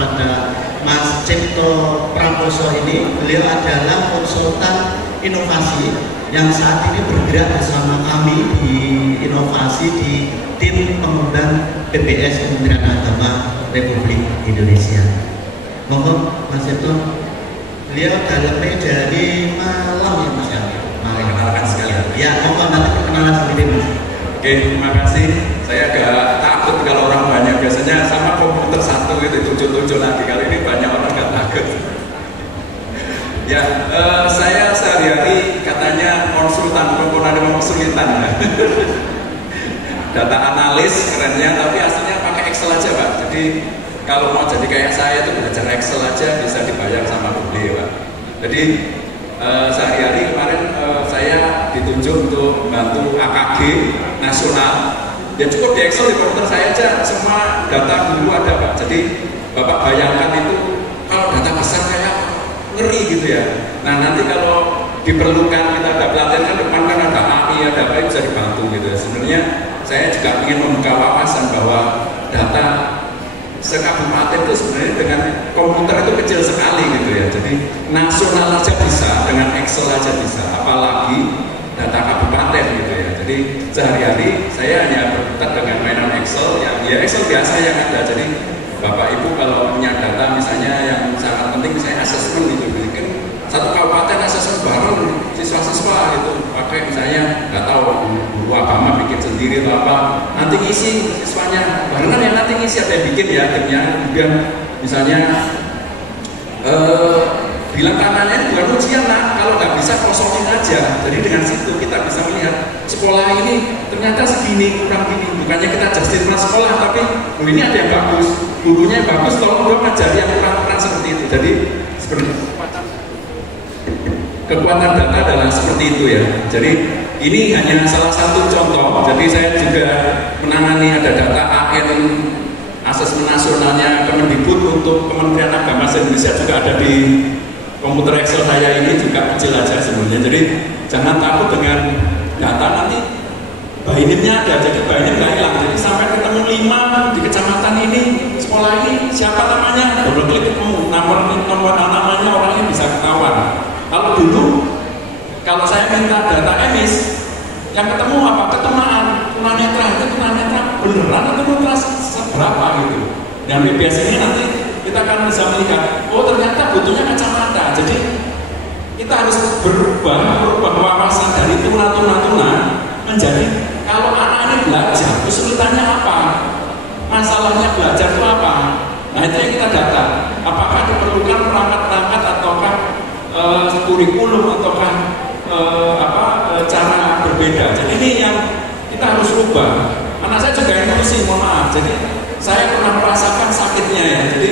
pada Mas Cipto Prakoso ini. Beliau adalah konsultan inovasi yang saat ini bergerak bersama kami di inovasi di tim pengembang PBS Kementerian Agama Republik Indonesia. Monggo Mas Cipto, beliau dalamnya dari Malang ya Mas ya. Perkenalkan sekalian. Ya, monggo nanti perkenalan sendiri Mas. Oke, terima kasih. Saya agak takut kalau orang banyak. Biasanya sama komputer satu itu tujuh lagi. Kali ini banyak orang gak takut. Ya, saya sehari-hari katanya konsultan, konsultan. Data analis kerennya, tapi aslinya pakai Excel aja Pak. Jadi kalau mau jadi kayak saya itu belajar Excel aja bisa dibayar sama Google Pak. Jadi sehari-hari kemarin saya ditunjuk untuk bantu AKG nasional. Ya cukup di Excel di komputer saya aja semua data dulu ada Pak. Jadi Bapak bayangkan itu kalau data besar kayak ngeri gitu ya. Nah nanti kalau diperlukan kita ada pelatihan kan depan kan ada AI ada apa bisa dibantu gitu ya. Sebenarnya saya juga ingin membuka wawasan bahwa data sekabupaten itu sebenarnya dengan komputer itu kecil sekali gitu ya. Jadi nasional aja bisa, dengan Excel aja bisa, apalagi data kabupaten gitu ya. Jadi sehari-hari saya hanya berkutat dengan mainan Excel yang ya Excel biasa yang ada. Jadi Bapak Ibu kalau punya data misalnya yang sangat penting misalnya asesmen gitu, bikin satu kabupaten asesmen bareng siswa-siswa gitu, pakai misalnya nggak tahu guru agama bikin sendiri atau apa, nanti ngisi siswanya barengan yang nanti ngisi ada yang bikin ya timnya, kemudian misalnya bilang kanannya bukan ujian nah, kalau nggak bisa kosongin aja. Jadi dengan situ kita bisa melihat sekolah ini ternyata segini kurang gini, bukannya kita justin sekolah tapi ini ada yang bagus, gurunya yang bagus, tolong dong ngajari yang kurang-kurang seperti itu. Jadi seperti kekuatan data adalah seperti itu ya. Jadi ini hanya salah satu contoh. Jadi saya juga menangani ada data AN asesmen nasionalnya Kemendikbud untuk Kementerian Agama Indonesia juga ada di komputer Excel saya ini juga kecil aja sebenarnya. Jadi jangan takut dengan data, nanti bainimnya ada, jadi bainnya nggak hilang. Jadi sampai ketemu 5 di kecamatan ini, sekolah ini siapa namanya, double klik ketemu nomor namanya, orangnya bisa ketahuan. Kalau dulu kalau saya minta data emis, yang ketemu apa? Ketunaan, tunanetra, itu tunanetra beneran atau tunanetra seberapa gitu. Dan PBS ini nanti kita akan bisa melihat, oh ternyata butuhnya kacamata. Jadi kita harus berubah wawasan dari tuna menjadi kalau anak ini belajar, kesulitannya apa? Masalahnya belajar itu apa? Nah itu yang kita data. Apakah diperlukan perangkat-perangkat ataukah kurikulum ataukah cara berbeda. Jadi ini yang kita harus rubah. Anak saya juga inklusi, mohon maaf. Jadi saya pernah merasakan sakitnya ya. Jadi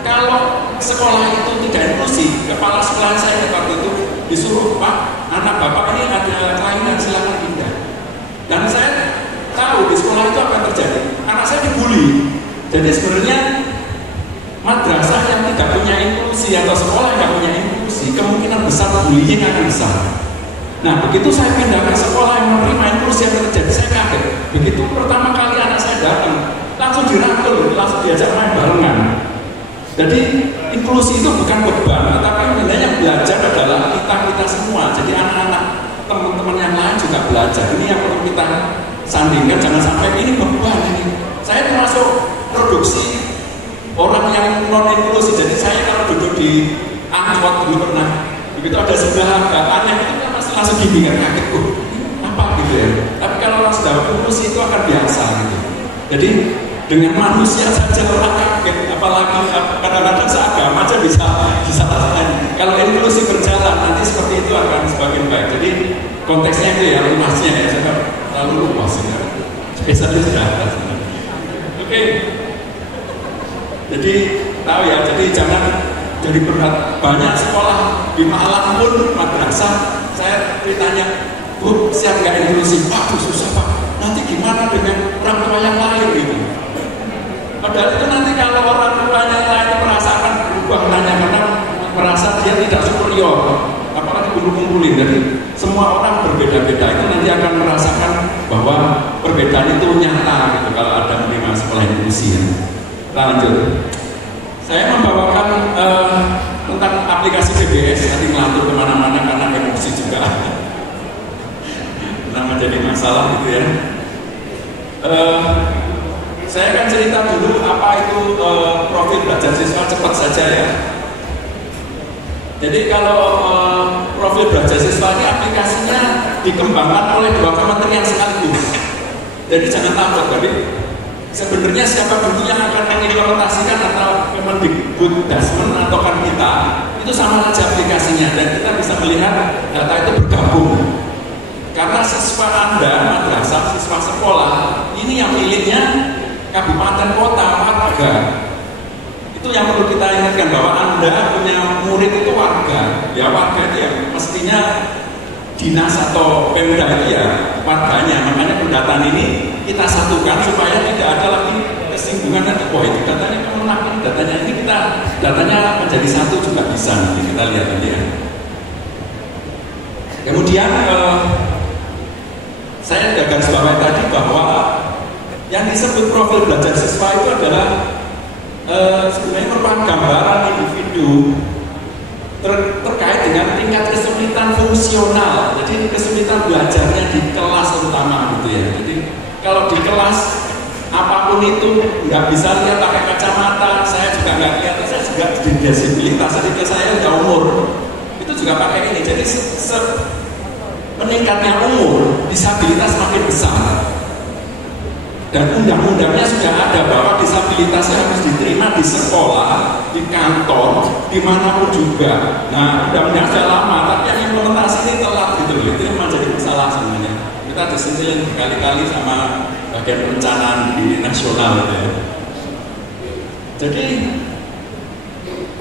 kalau sekolah itu tidak inklusi, kepala sekolah saya waktu itu disuruh, Pak, anak Bapak ini ada kelainan, silakan pindah. Dan saya tahu di sekolah itu apa yang terjadi. Anak saya dibully. Jadi sebenarnya madrasah yang tidak punya inklusi atau sekolah yang punya inklusi, kemungkinan besar bullying akan besar. Nah, begitu saya pindah ke sekolah yang menerima inklusi yang terjadi, saya kaget. Begitu pertama kali anak saya datang, langsung dirangkul, langsung diajak main barengan. Jadi inklusi itu bukan beban, tetapi yang belajar adalah kita semua. Jadi anak-anak, teman-teman yang lain juga belajar. Ini yang perlu kita sandingkan, jangan sampai ini beban ini. Saya termasuk produksi orang yang non inklusi. Jadi saya kalau duduk di angkot dulu pernah, begitu ada sebuah anggapan yang itu langsung gini kan, kaget apa gitu ya. Tapi kalau orang sudah inklusi itu akan biasa gitu. Jadi dengan manusia saja orang kaget, apalagi kadang-kadang seagama aja bisa rasakan. Kalau inklusi berjalan nanti seperti itu akan semakin baik. Jadi konteksnya itu ya, luasnya ya, saya terlalu luas ya. Spesialis data. Oke. Jadi tahu ya, jadi jangan jadi berat. Banyak sekolah di Malang pun madrasah, saya ditanya, Bu, siap nggak inklusi? Waduh susah Pak. Nanti gimana dengan orang tua yang lain gitu? Padahal itu nanti kalau orang tua yang lain merasakan berubah nanya karena merasa dia tidak superior, apalagi kumpul-kumpulin. Jadi semua orang berbeda-beda itu nanti akan merasakan bahwa perbedaan itu nyata gitu kalau ada menerima sekolah inklusi. Ya. Lanjut. Saya membawakan tentang aplikasi BBS, nanti ngelantur kemana-mana karena emosi juga nah menjadi masalah gitu ya. Saya akan cerita dulu apa itu profil belajar siswa, cepat saja ya. Jadi kalau profil belajar siswa ini aplikasinya dikembangkan oleh 2 kementerian sekaligus. Jadi jangan takut, tapi sebenarnya siapa dulu yang akan mengimplementasikan atau Kemendikbuddasmen atau kan kita itu sama saja aplikasinya, dan kita bisa melihat data itu bergabung. Karena siswa Anda, madrasah, siswa sekolah ini yang miliknya kabupaten, kota, warga. Itu yang perlu kita ingatkan, bahwa Anda punya murid itu warga. Ya warga itu ya mestinya dinas atau Pemda itu ya warganya. Makanya pendataan ini kita satukan supaya tidak ada lagi kesinggungan nanti. Wah itu datanya kemenang, datanya ini kita datanya menjadi satu juga bisa, nanti kita lihat nanti ya. Kemudian saya sudah garis bawahi tadi bahwa yang disebut profil belajar siswa itu adalah sebenarnya merupakan gambaran individu terkait dengan tingkat kesulitan fungsional. Jadi kesulitan belajarnya di kelas terutama gitu ya. Jadi kalau di kelas apapun itu nggak bisa lihat pakai kacamata, saya juga nggak lihat, saya juga disabilitas, jadi saya udah umur itu juga pakai ini. Jadi meningkatnya umur, disabilitas makin besar. Dan undang-undangnya sudah ada bahwa disabilitasnya harus diterima di sekolah, di kantor, dimanapun juga. Nah, undang-undang sudah lama, tapi yang implementasi ini telat gitu loh. Itu yang menjadi masalah sebenarnya. Kita disentilin berkali-kali sama bagian perencanaan di nasional gitu ya. Jadi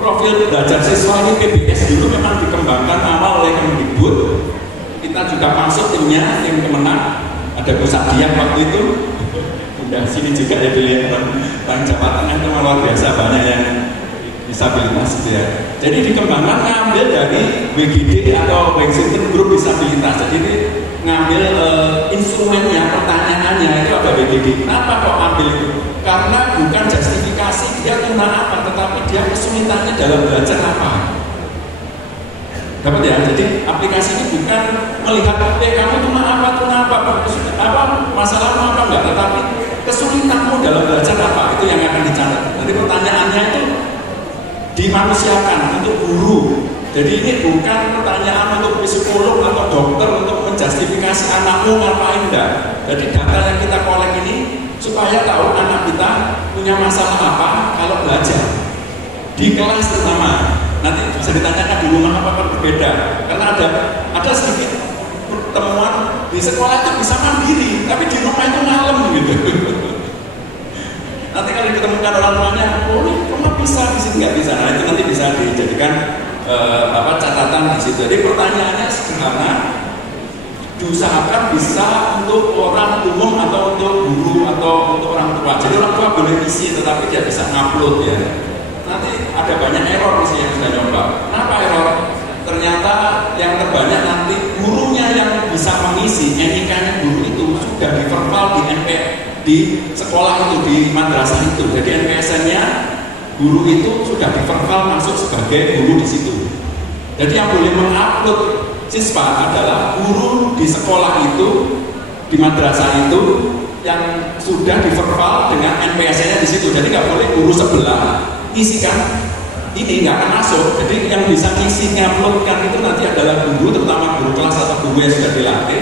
profil belajar siswa ini PBS dulu memang dikembangkan awal oleh Kemendikbud. Kita juga masuk timnya, tim kemenang. Ada Bu Sadiah waktu itu. Udah sini juga ya dilihat Bang Jawa Tengah itu luar biasa, banyak yang disabilitas gitu ya. Jadi dikembangkan ngambil dari WGD atau Washington Group Disabilitas. Jadi ini ngambil instrumennya, pertanyaannya itu ada WGD. Kenapa kok ambil itu? Karena bukan justifikasi dia tuna apa, tetapi dia kesulitannya dalam belajar apa. Dapat ya? Jadi aplikasi ini bukan melihat kamu tuna apa, masalahmu apa enggak, tetapi kesulitanmu dalam belajar apa, itu yang akan dicatat. Jadi pertanyaannya itu dimanusiakan untuk guru. Jadi ini bukan pertanyaan untuk psikolog atau dokter untuk menjustifikasi anakmu ngapain enggak. Jadi data yang kita kolek ini supaya tahu anak kita punya masalah apa kalau belajar di kelas terutama. Nanti bisa ditanyakan di rumah apa berbeda, karena ada sedikit pertemuan di sekolah itu bisa mandiri, tapi di rumah itu malam gitu. Nanti kalau ditemukan orang tuanya, oh ini rumah bisa, di sini nggak bisa. Nah itu nanti bisa dijadikan catatan di situ. Jadi pertanyaannya sederhana, diusahakan bisa untuk orang umum atau untuk guru atau untuk orang tua. Jadi orang tua boleh isi, tetapi dia bisa ngupload ya. Nanti ada banyak error sih yang sudah nyoba. Kenapa error? Ternyata yang terbanyak nanti gurunya yang bisa mengisi, NIK-nya guru itu sudah diverbal di sekolah itu, di madrasah itu. Jadi NPSN-nya guru itu sudah diverbal masuk sebagai guru di situ. Jadi yang boleh mengupload siswa adalah guru di sekolah itu, di madrasah itu yang sudah diverbal dengan NPSN-nya di situ. Jadi nggak boleh guru sebelah isikan ini, nggak akan masuk. Jadi yang bisa ngisi, nguploadkan itu nanti adalah guru, terutama guru kelas atau guru yang sudah dilatih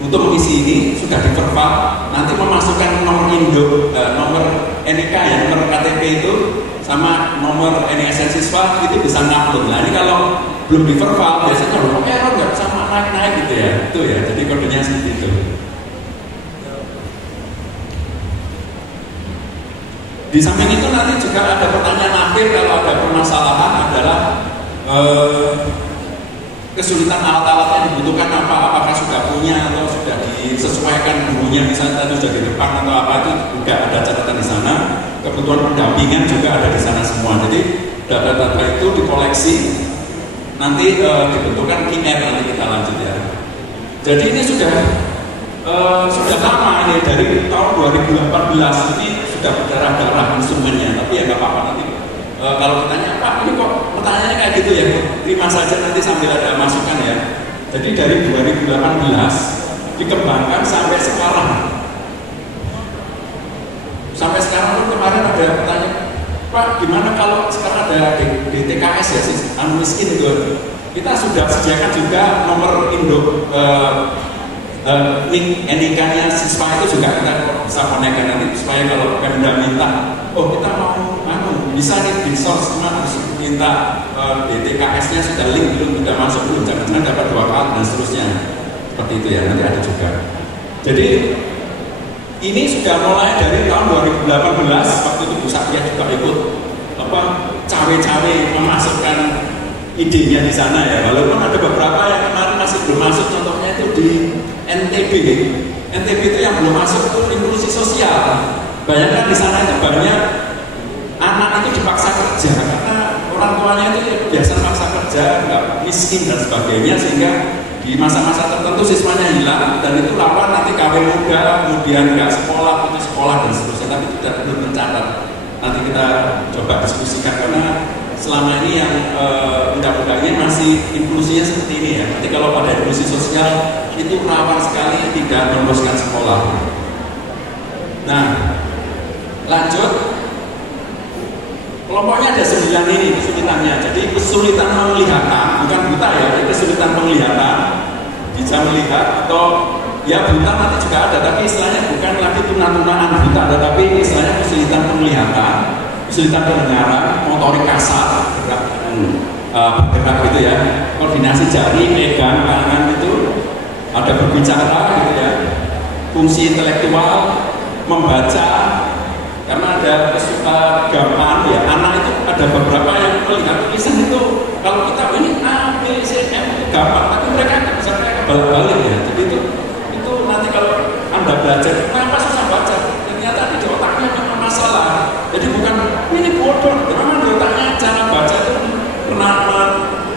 untuk mengisi ini, sudah diverbal, nanti memasukkan nomor induk, nomor NIK ya, nomor KTP itu sama nomor NISN siswa itu bisa ngupload. Nah ini kalau belum diverbal biasanya error nggak bisa naik gitu ya, itu ya. Jadi kodenya seperti itu. Di samping itu nanti juga ada pertanyaan akhir kalau ada permasalahan adalah kesulitan alat-alat yang dibutuhkan apa, apakah sudah punya atau sudah disesuaikan gurunya, misalnya tadi sudah di depan atau apa, itu juga ada catatan di sana. Kebutuhan pendampingan juga ada di sana semua. Jadi data-data itu dikoleksi, nanti dibentukkan QR, nanti kita lanjut ya. Jadi ini sudah lama ini, dari tahun 2018 ini sudah berdarah-darah instrumennya, tapi ya nggak apa-apa, nanti diterima saja nanti sambil ada masukan ya. Jadi dari 2018 dikembangkan sampai sekarang. Sampai sekarang pun kemarin ada pertanyaan, Pak, gimana kalau sekarang ada DTKS ya, anu miskin itu? Kita sudah sediakan juga nomor induk NIK-nya siswa itu juga kita bisa konekkan nanti supaya kalau Pemda minta, oh kita mau bisa nih dinsos, cuma harus minta DTKS-nya sudah link belum, sudah masuk belum, jangan dapat 2 kali dan seterusnya. Seperti itu ya, nanti ada juga. Jadi ini sudah mulai dari tahun 2018, waktu itu Bu Satya juga ikut cawe-cawe memasukkan idenya di sana ya. Walaupun ada beberapa yang kemarin masih belum masuk, contohnya itu di NTB. NTB itu yang belum masuk itu inklusi sosial. Bayangkan di sana itu banyak anak itu dipaksa kerja karena orang tuanya itu biasa paksa kerja, nggak miskin dan sebagainya, sehingga di masa-masa tertentu siswanya hilang dan itu lawan nanti kawin muda, kemudian nggak sekolah, putus sekolah dan seterusnya. Tapi itu belum tercatat. Nanti kita coba diskusikan karena selama ini yang undang-undangnya masih inklusinya seperti ini ya. Nanti kalau pada inklusi sosial itu rawan sekali tidak meneruskan sekolah. Nah, lanjut. Kelompoknya ada 9 ini kesulitannya. Jadi kesulitan penglihatan, bukan buta ya, kesulitan penglihatan, bisa melihat atau ya buta nanti juga ada, tapi istilahnya bukan lagi tuna-tunaan buta, tetapi istilahnya kesulitan penglihatan, kesulitan pendengaran, motorik kasar, bergerak gitu ya, koordinasi jari, pegang tangan itu, ada berbicara gitu ya, fungsi intelektual, membaca. Karena ada kesukaan ya, anak itu ada beberapa yang melihat tulisan itu kalau kita ini A, B, C, M itu gampang, tapi mereka nggak bisa balik-balik ya. Jadi itu nanti kalau Anda belajar, kenapa susah baca? Ternyata di otaknya memang masalah. Jadi bukan ini bodoh, memang di otaknya cara baca itu pernah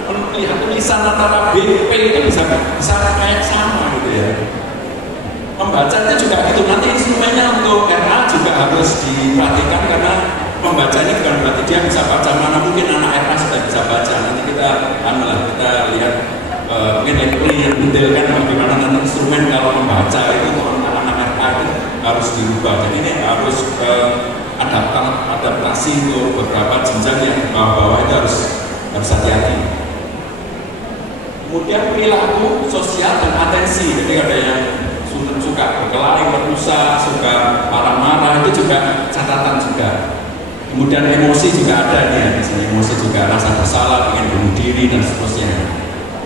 melihat tulisan antara B, P itu bisa kayak sama gitu ya. Membacanya juga gitu, nanti instrumennya untuk RA juga harus diperhatikan karena membacanya bukan berarti dia bisa baca, mana mungkin anak RA sudah bisa baca. Nanti kita lihat mungkin yang detailkan bagaimana nanti instrumen kalau membaca itu untuk anak RA itu harus dirubah. Jadi ini harus adaptasi untuk beberapa jenjang yang bawah-bawah itu harus hati-hati. Kemudian perilaku sosial dan atensi, jadi ada yang suka berkelahi, berusaha, suka marah-marah, itu juga catatan juga. Kemudian emosi juga ada nih, misalnya emosi juga rasa bersalah, ingin bunuh diri dan seterusnya.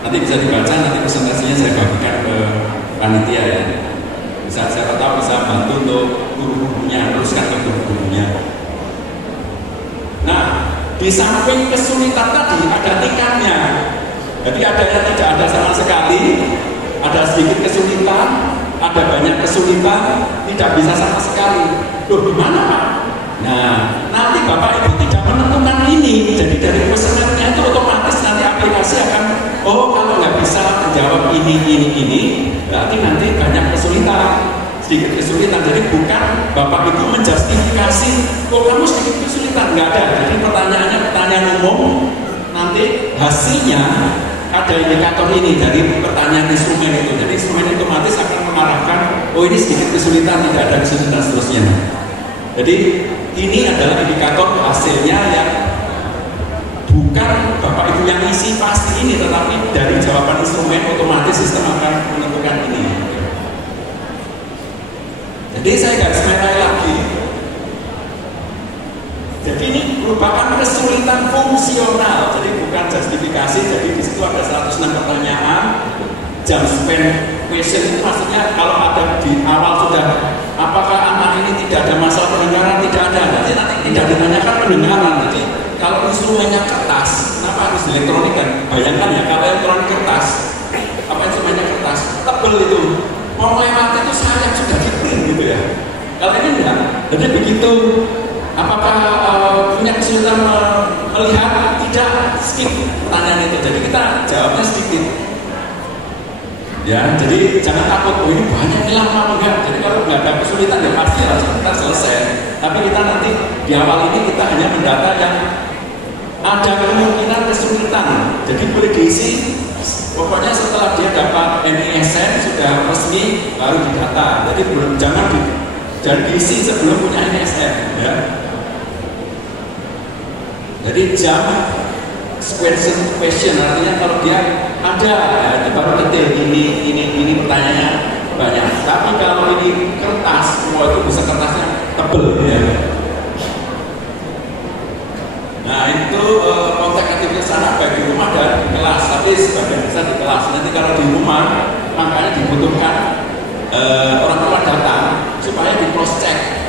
Nanti bisa dibaca, nanti presentasinya saya bagikan ke panitia ya. Siapa tahu bisa bantu untuk guru-gurunya, teruskan ke guru-gurunya. Nah, di samping kesulitan tadi ada tingkatnya. Jadi ada yang tidak ada sama sekali, ada sedikit kesulitan, ada banyak kesulitan, tidak bisa sama sekali. Loh, gimana Pak? Nah, nanti Bapak Ibu tidak menentukan ini. Jadi dari kuesionernya itu otomatis nanti aplikasi akan, oh kalau nggak bisa menjawab ini, berarti nanti banyak kesulitan, sedikit kesulitan. Jadi bukan Bapak Ibu menjustifikasi, oh kamu sedikit kesulitan, nggak ada. Jadi pertanyaannya pertanyaan umum, nanti hasilnya ada indikator ini dari pertanyaan instrumen itu. Jadi instrumen otomatis akan mengarahkan, oh ini sedikit kesulitan, tidak ada kesulitan seterusnya. Jadi ini adalah indikator hasilnya yang bukan Bapak Ibu yang isi pasti ini, tetapi dari jawaban instrumen otomatis sistem akan menentukan ini. Jadi saya garis merah lagi. Jadi ini merupakan kesulitan fungsional, jadi bukan justifikasi. Jadi di situ ada 106 pertanyaan. Jam spend question itu maksudnya kalau ada di awal sudah, apakah anak ini tidak ada masalah pendengaran, tidak ada. Nanti tidak ditanyakan pendengaran. Jadi kalau instrumennya kertas, kenapa harus elektronik kan? Bayangkan ya kalau elektronik kertas, apa instrumennya kertas, tebel itu, mau lewat itu sayang sudah di print gitu ya. Kalau ini enggak, jadi begitu. Apakah punya kesulitan melihat? Tidak, skip pertanyaan itu. Jadi kita jawabnya sedikit. Ya, jadi jangan takut. Oh ini banyak hilang apa enggak? Jadi kalau nggak ada kesulitan ya pasti harus kita selesai. Tapi kita nanti di awal ini kita hanya mendata yang ada kemungkinan kesulitan. jadi boleh diisi pokoknya setelah dia dapat NISN sudah resmi baru didata. Jadi belum jangan diisi sebelum punya NISN ya. Jadi jam question artinya kalau dia ada ya, baru detail ini pertanyaannya banyak. Tapi kalau ini kertas, itu bisa kertasnya tebel ya. Nah itu kontak aktivitas sana baik di rumah dan di kelas, tapi sebagian besar di kelas. Nanti kalau di rumah makanya dibutuhkan orang tua datang supaya di cross check.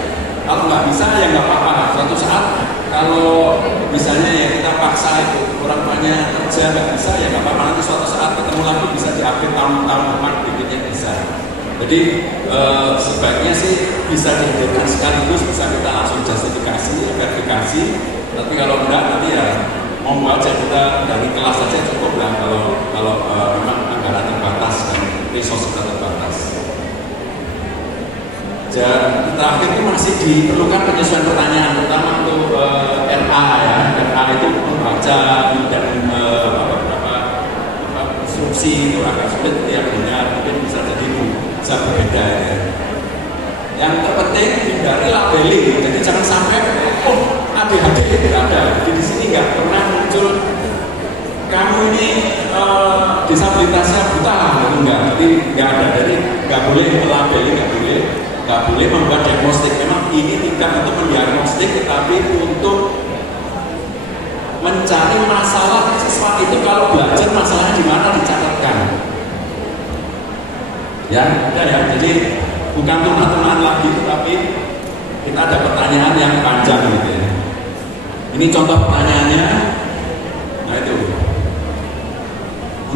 Kalau nggak bisa ya nggak apa-apa. Suatu saat kalau misalnya ya kita paksa itu orang tuanya kerja nggak bisa ya nggak apa-apa. Nanti suatu saat ketemu lagi bisa diupdate tahun-tahun depan berikutnya bisa. Jadi sebaiknya sih bisa dihadirkan sekaligus, bisa kita langsung justifikasi, verifikasi. Tapi kalau enggak nanti ya monggo aja kita dari kelas saja cukup lah kalau memang anggaran terbatas dan resource kita terbatas. Dan terakhir itu masih diperlukan penyesuaian pertanyaan, terutama untuk RA ya. RA itu membaca dan beberapa instruksi itu agak sulit ya, benar mungkin bisa jadi bisa berbeda ya. Yang terpenting hindari labeling, jadi jangan sampai ADHD tidak ada. Jadi di sini nggak pernah muncul kamu ini disabilitasnya buta, gitu enggak. Jadi nggak ada. Jadi nggak boleh labeling, nggak boleh membuat diagnostik. Memang ini tidak untuk mendiagnostik, tetapi untuk mencari masalah siswa itu kalau belajar masalahnya di mana dicatatkan. Ya, jadi bukan tunas-tunahan lagi, tapi kita ada pertanyaan yang panjang gitu ya. Ini contoh pertanyaannya. Nah itu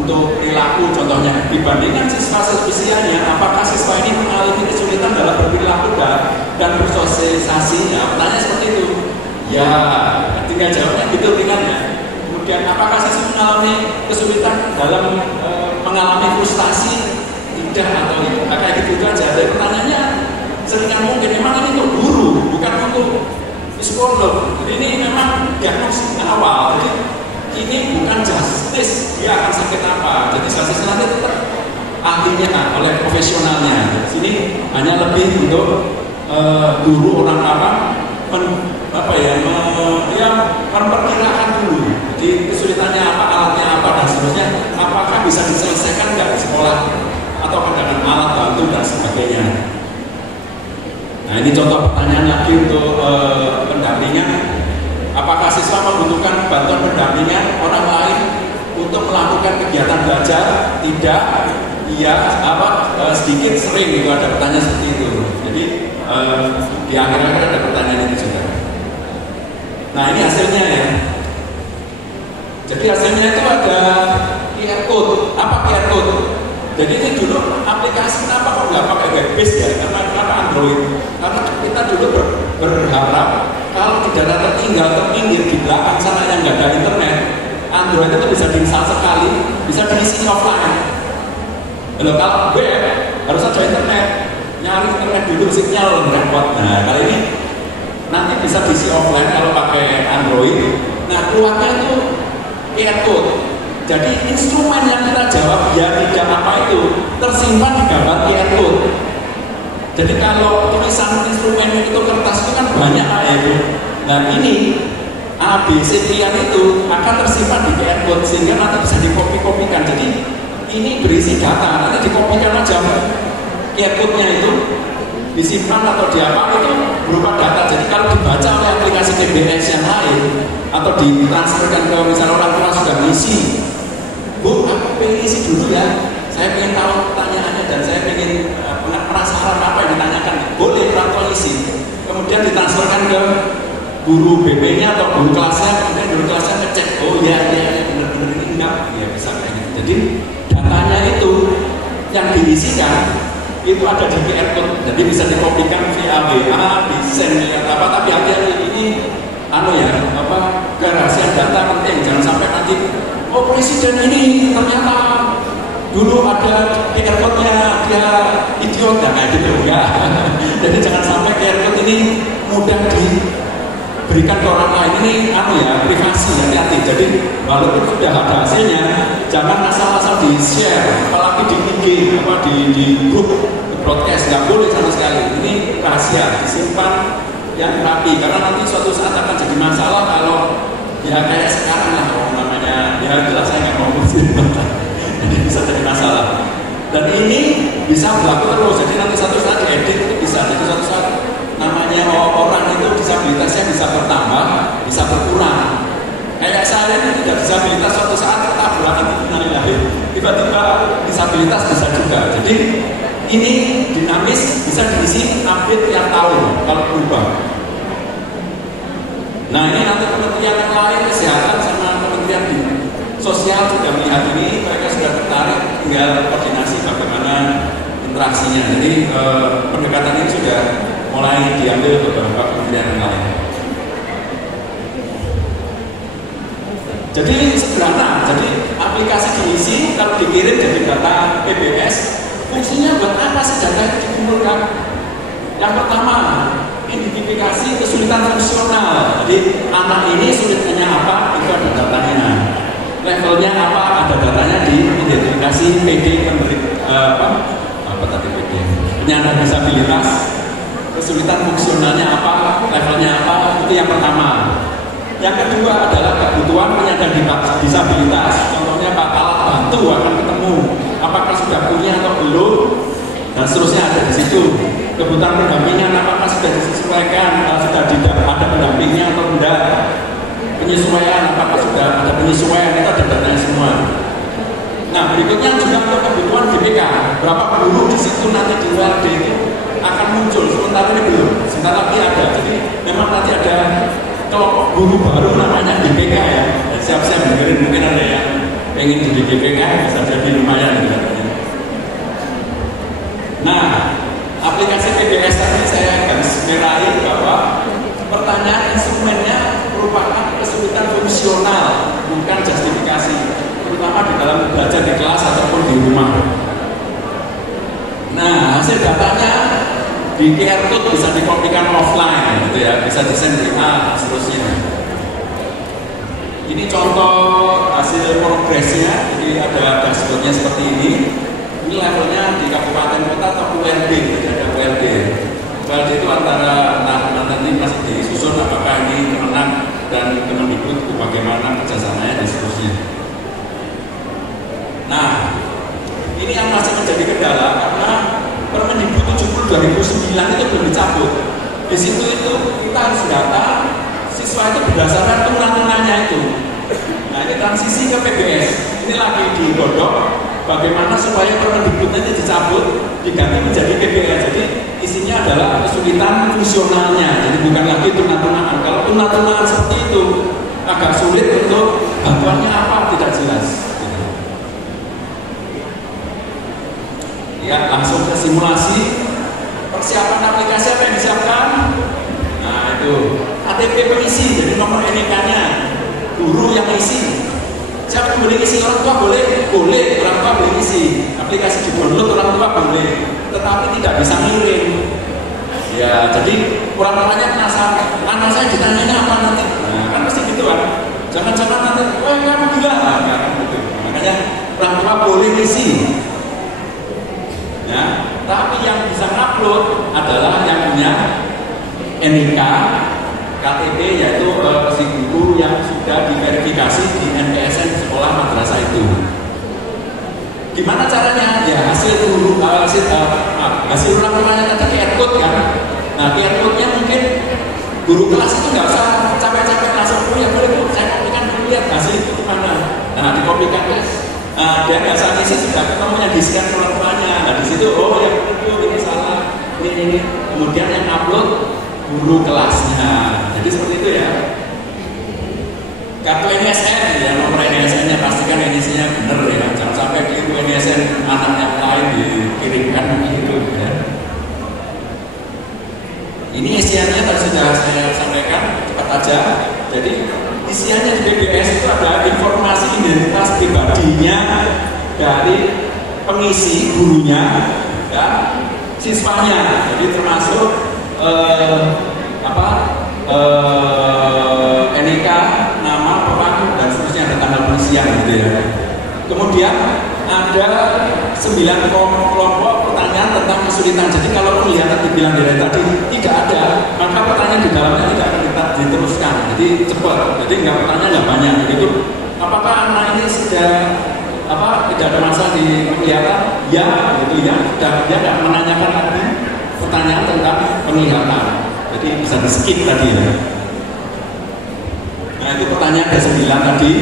untuk perilaku contohnya, dibandingkan siswa seusianya, apakah siswa ini mengalami kesulitan dalam berperilaku dan bersosialisasi? Ya, pertanyaan seperti itu. Ya, tinggal jawabnya gitu ringan ya. Kemudian apakah siswa mengalami kesulitan dalam mengalami frustasi? Tidak atau kayak gitu aja. Jadi pertanyaannya seringan mungkin memang ini untuk guru, bukan untuk psikolog. Jadi ini memang diagnosis awal. Jadi ini bukan justice dia akan sakit apa. Jadi justice nanti tetap ahlinya oleh profesionalnya. Di sini hanya lebih untuk guru orang memperkirakan dulu. Jadi kesulitannya apa, alatnya apa dan seterusnya. Apakah bisa diselesaikan nggak di sekolah? Atau dengan alat bantu dan sebagainya. Nah ini contoh pertanyaan lagi untuk pendampingan. Apakah siswa membutuhkan bantuan pendampingan orang lain untuk melakukan kegiatan belajar? Tidak. Iya. Sedikit sering itu ada pertanyaan seperti itu. Jadi di akhir-akhir ada pertanyaan itu juga. Nah ini hasilnya ya. Jadi hasilnya itu ada QR code. Apa QR code? Jadi ini dulu aplikasi kenapa kok nggak pakai web-based ya? Karena Android. Karena kita dulu berharap kalau di daerah terpinggir di belakang sana yang nggak ada internet, Android itu bisa diinstal sekali, bisa diisi offline. Kalau web harus ada internet, nyari internet dulu sinyal repot. Nah kali ini nanti bisa diisi offline kalau pakai Android. Nah keluarnya itu QR code. Jadi instrumen yang kita jawab ya tidak apa itu tersimpan di gambar QR code. Jadi kalau tulisan instrumen itu kertas itu kan banyak itu. Nah ini A, B, C, pilihan itu akan tersimpan di QR code sehingga nanti bisa dikopi-kopikan. Jadi ini berisi data, nanti dikopikan aja QR code-nya itu disimpan atau diapa itu berupa data. Jadi kalau dibaca oleh aplikasi TBS yang lain atau ditransferkan ke misalnya orang tua sudah mengisi, Bu, aku pengen isi dulu ya. Saya pengen tahu pertanyaannya dan saya pengen penasaran apa yang ditanyakan. Boleh orang tua isi. Kemudian ditransferkan ke guru BP-nya atau guru kelasnya. Kemudian guru kelasnya ngecek. Oh iya, benar-benar ini enggak. Ya bisa kayak gitu. Jadi datanya itu yang diisikan itu ada di QR code. Jadi bisa dikopikan via WA, di-send apa. Tapi hati-hati ini kerahasiaan data penting. Jangan sampai nanti presiden ini ternyata dulu ada QR code-nya dia idiot dan kayak gitu ya. Jadi jangan sampai QR code ini mudah berikan ke orang lain ini privasi, hati-hati. Jadi walaupun sudah ada hasilnya, jangan asal-asal di share, apalagi di IG, di grup broadcast, nggak boleh sama sekali. Ini rahasia, disimpan yang rapi, karena nanti suatu saat akan jadi masalah kalau ya kayak sekarang lah namanya, ya itulah saya nggak mau ini bisa jadi masalah. Dan ini bisa berlaku terus, jadi nanti satu saat diedit itu bisa, jadi satu saat namanya orang itu disabilitasnya bisa bertambah, bisa berkurang. Kayak saya ini tidak disabilitas, suatu saat ketabrakan tiba-tiba disabilitas bisa juga. Jadi ini dinamis, bisa diisi update tiap tahun kalau berubah. Nah ini nanti kementerian yang lain, kesehatan sama kementerian sosial juga melihat ini, mereka sudah tertarik, tinggal koordinasi bagaimana interaksinya. Jadi pendekatan ini sudah mulai diambil beberapa kementerian yang lain. Jadi sederhana, jadi aplikasi diisi, kalau dikirim jadi data PBS, fungsinya buat apa sih data itu dikumpulkan? Yang pertama, identifikasi kesulitan fungsional. Jadi anak ini sulitnya apa, itu ada datanya. Levelnya apa, ada datanya di identifikasi PD penyandang disabilitas. Kesulitan fungsionalnya apa, levelnya apa, itu yang pertama. Yang kedua adalah kebutuhan penyandang disabilitas. Contohnya alat bantu akan ketemu, apakah sudah punya atau belum, dan seterusnya ada di situ. Kebutuhan pendampingan apakah sudah disesuaikan, sudah tidak ada pendampingnya atau tidak. Penyesuaian apakah sudah ada penyesuaian, itu ada datanya semua. Nah berikutnya juga untuk kebutuhan DPK, berapa guru di situ nanti di ULD itu akan muncul, sementara ini belum, sebentar lagi ada. Jadi memang nanti ada kelompok guru baru namanya DPK ya. Siap-siap dengerin, mungkin ada yang pengen jadi DPK, bisa jadi lumayan gitu. Nah aplikasi PBS tadi saya garis merahi bahwa pertanyaan instrumennya merupakan kesulitan fungsional, bukan justifikasi, terutama di dalam belajar di kelas ataupun di rumah. Nah hasil datanya di QR code bisa dikopikan offline gitu ya, bisa di-send WA dan seterusnya. Ini contoh hasil progresnya, jadi ada dashboardnya seperti ini. Ini levelnya di kabupaten kota atau ULD, jadi ada ULD. ULD itu antara nanti masih disusun apakah ini Kemenang dan Kemendikbud bagaimana kerjasamanya dan seterusnya. Nah, ini yang masih menjadi kendala karena Permendikbud 70 2009 itu belum dicabut. Di situ itu kita harus data siswa itu berdasarkan turunan-turunannya itu. Nah ini transisi ke PBS, ini lagi digodok bagaimana supaya Permendikbud ini dicabut, diganti menjadi PBS. Jadi isinya adalah kesulitan fungsionalnya, jadi bukan lagi turunan-turunan. Kalau turunan-turunan seperti itu agak sulit untuk bantuannya apa, tidak jelas. Ya, langsung ke simulasi. Persiapan aplikasi apa yang disiapkan? Nah itu KTP pengisi, jadi nomor NIK-nya, guru yang isi. Siapa yang boleh isi? Orang tua boleh? Boleh, orang tua boleh isi. Aplikasi di-download orang tua boleh, tetapi tidak bisa ngirim. Ya, jadi orang tuanya penasaran, anak saya ditanyanya apa nanti? Nah, kan pasti gitu kan. Jangan-jangan nanti, kamu gila, kan gitu. Makanya orang tua boleh isi. Ya, tapi yang bisa upload adalah yang punya NIK, KTP, yaitu si guru yang sudah diverifikasi di NPSN sekolah madrasah itu. Gimana caranya? Ya hasil guru, hasil orang tuanya tadi QR code kan. Nah QR code-nya mungkin guru kelas itu nggak usah capek-capek langsung ya boleh bu, saya kopikan dulu lihat hasil itu kemana. Nah dikopikan guys. Nah, dia nggak usah ngisi, sudah ketemunya di scan orang tuanya. Nah di situ oh ya ini salah, ini. Kemudian yang upload guru kelasnya. Jadi seperti itu ya. Kartu NSN ya, nomor NSN-nya pastikan NSN-nya benar ya. Jangan sampai keliru NSN anak yang lain dikirimkan begitu ya. Ini isiannya tadi sudah saya sampaikan, cepat aja. Jadi isiannya di PBS itu ada informasi identitas pribadinya dari pengisi gurunya dan siswanya. Jadi termasuk NIK, nama, peran, dan seterusnya, ada tanggal pengisian gitu ya. Kemudian ada 9 kelompok pertanyaan tentang kesulitan. Jadi kalau kelihatan dibilang dari tadi tidak ada, maka pertanyaan di dalamnya tidak akan kita diteruskan. Jadi cepat. Jadi pertanyaan nggak banyak. Begitu. Apakah anak ini sudah tidak ada masalah di penglihatan? Ya, gitu ya. Dan dia nggak menanyakan lagi pertanyaan tentang penglihatan. Jadi bisa di skip tadi ya. Nah itu pertanyaan ke 9 tadi.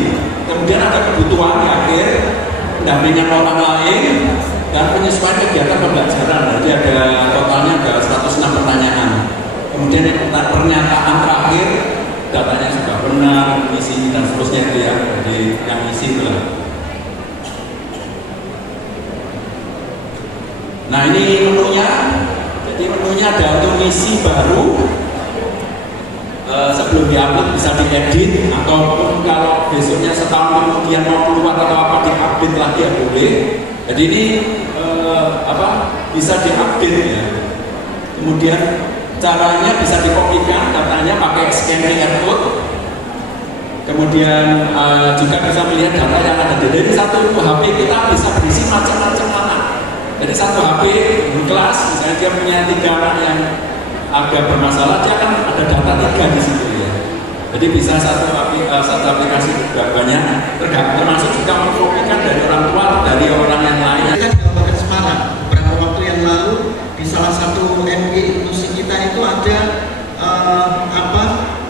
Kemudian ada kebutuhan di akhir, pendampingan orang lain, dan penyesuaian kegiatan pembelajaran. Jadi ada totalnya ada 106 pertanyaan. Kemudian pernyataan terakhir, datanya sudah benar, isi dan seterusnya itu ya. Jadi yang isi itu lah. Nah ini menunya. Jadi menunya ada untuk misi baru. Sebelum diupload bisa diedit, ataupun kalau besoknya setahun kemudian mau keluar atau apa diupdate lagi ya boleh. Jadi ini bisa diupdate ya. Kemudian caranya bisa dikopikan datanya pakai scan QR code. Kemudian juga bisa melihat data yang ada dari satu HP kita bisa berisi macam-macam anak. Jadi satu HP di kelas misalnya dia punya 3 anak yang agak bermasalah, dia akan ada data 3 di situ ya. Jadi bisa satu aplikasi juga banyak, termasuk juga mengkopikan dari orang tua atau dari orang yang lain. Kita di Kabupaten Semarang beberapa waktu yang lalu di salah satu MI inklusi kita itu ada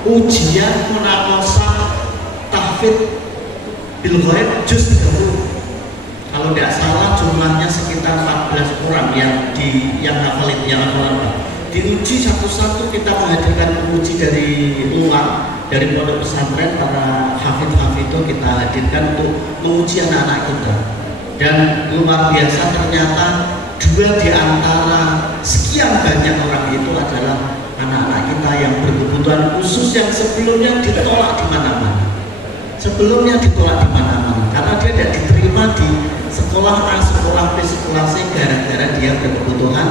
ujian munaqashah tahfidz bil ghaib juz 30. Kalau tidak salah jumlahnya sekitar 14 orang yang hafal itu, yang hafal. Diuji satu-satu, kita menghadirkan penguji dari luar, dari pondok pesantren, para hafid-hafid itu kita hadirkan untuk menguji anak-anak kita. Dan luar biasa ternyata 2 di antara sekian banyak orang itu adalah anak-anak kita yang berkebutuhan khusus yang sebelumnya ditolak di mana-mana. Sebelumnya ditolak di mana-mana karena dia tidak diterima di sekolah A, sekolah B, sekolah C gara-gara dia berkebutuhan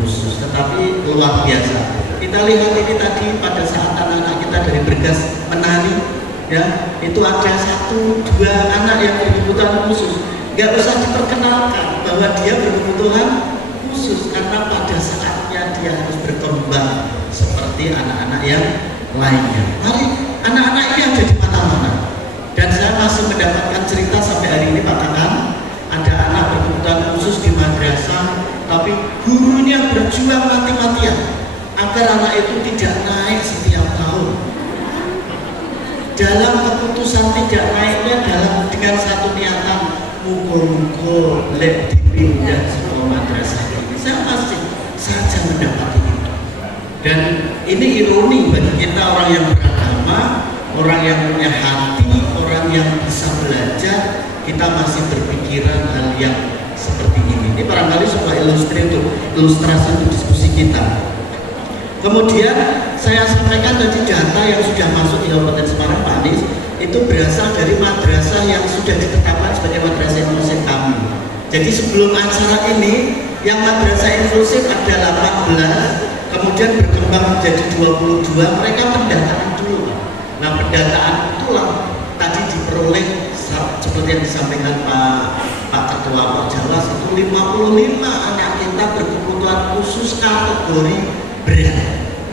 khusus. Tetapi luar biasa. Kita lihat ini tadi pada saat anak-anak kita dari Bergas menari, ya itu ada 1-2 anak yang berkebutuhan khusus. Gak usah diperkenalkan bahwa dia berkebutuhan khusus karena pada saatnya dia harus berkembang seperti anak-anak yang lainnya. Mari anak-anak ini ada di mana-mana. Dan saya masih mendapatkan cerita sampai hari ini Pak Kakang, ada anak berkebutuhan khusus di madrasah, tapi gurunya berjuang mati-matian agar anak itu tidak naik setiap tahun. Dalam keputusan tidak naiknya dengan satu niatan, mugo-mugo lek dipindah sebuah madrasah ini. Saya masih saja mendapati itu. Dan ini ironi bagi kita orang yang beragama, orang yang punya hati, orang yang bisa belajar, kita masih berpikiran hal yang seperti ini. Ini barangkali sebuah ilustrasi untuk diskusi kita. Kemudian saya sampaikan tadi data yang sudah masuk di Kabupaten Semarang, Pak Anies, itu berasal dari madrasah yang sudah ditetapkan sebagai madrasah inklusif kami. Jadi sebelum acara ini, yang madrasah inklusif ada 18, kemudian berkembang menjadi 22, mereka pendataan dulu. Nah pendataan itulah tadi diperoleh seperti yang disampaikan Pak Ketua Pak Jawas, itu 55 anak kita berkebutuhan khusus kategori berat.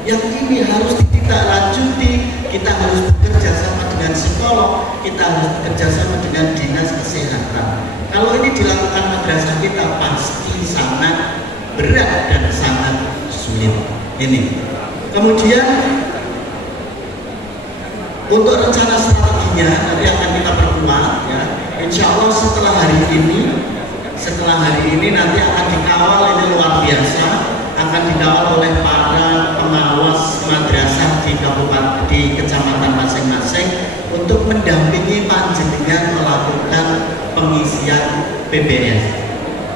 Yang ini harus ditindaklanjuti. Kita harus bekerja sama dengan psikolog, kita harus bekerja sama dengan dinas kesehatan. Kalau ini dilakukan madrasah kita pasti sangat berat dan sangat sulit. Ini. Kemudian untuk rencana strateginya nanti akan kita perkuat ya. Insya Allah setelah hari ini nanti akan dikawal, ini luar biasa, akan dikawal oleh para pengawas madrasah di kabupaten, di kecamatan masing-masing untuk mendampingi panjenengan melakukan pengisian PBS.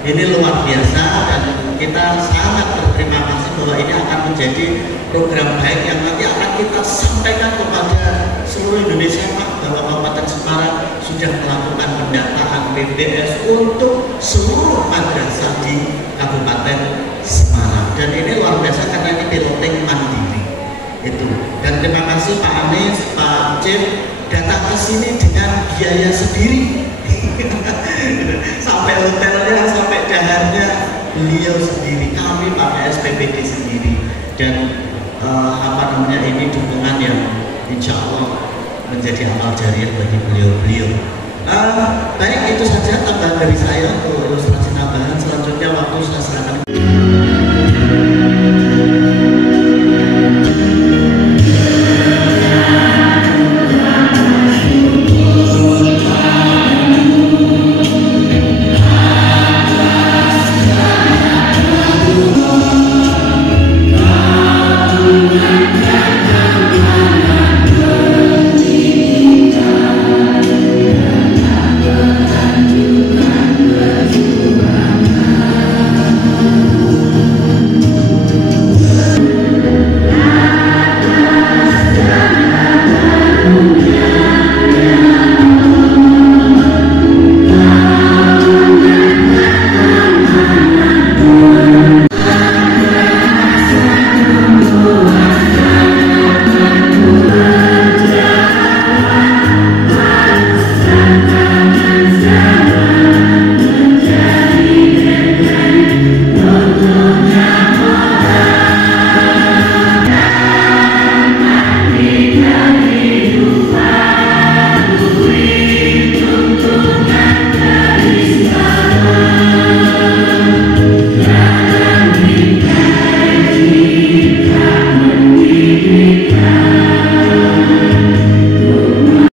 Ini luar biasa dan kita sangat berterima kasih bahwa ini akan menjadi program baik yang nanti akan kita sampaikan kepada seluruh Indonesia bahwa Kabupaten Semarang sudah melakukan pendataan PBS untuk seluruh madrasah di Kabupaten Semarang. Dan ini luar biasa karena ini piloting mandiri. Itu. Dan terima kasih Pak Anies, Pak Cip datang ke sini dengan biaya sendiri. Sampai hotelnya, sampai daharnya beliau sendiri, kami pakai SPBD sendiri. Dan ini dukungan yang insya Allah menjadi amal jariah bagi beliau-beliau. Baik, itu saja tambahan dari saya untuk ilustrasi tambahan. Selanjutnya waktu saya serahkan.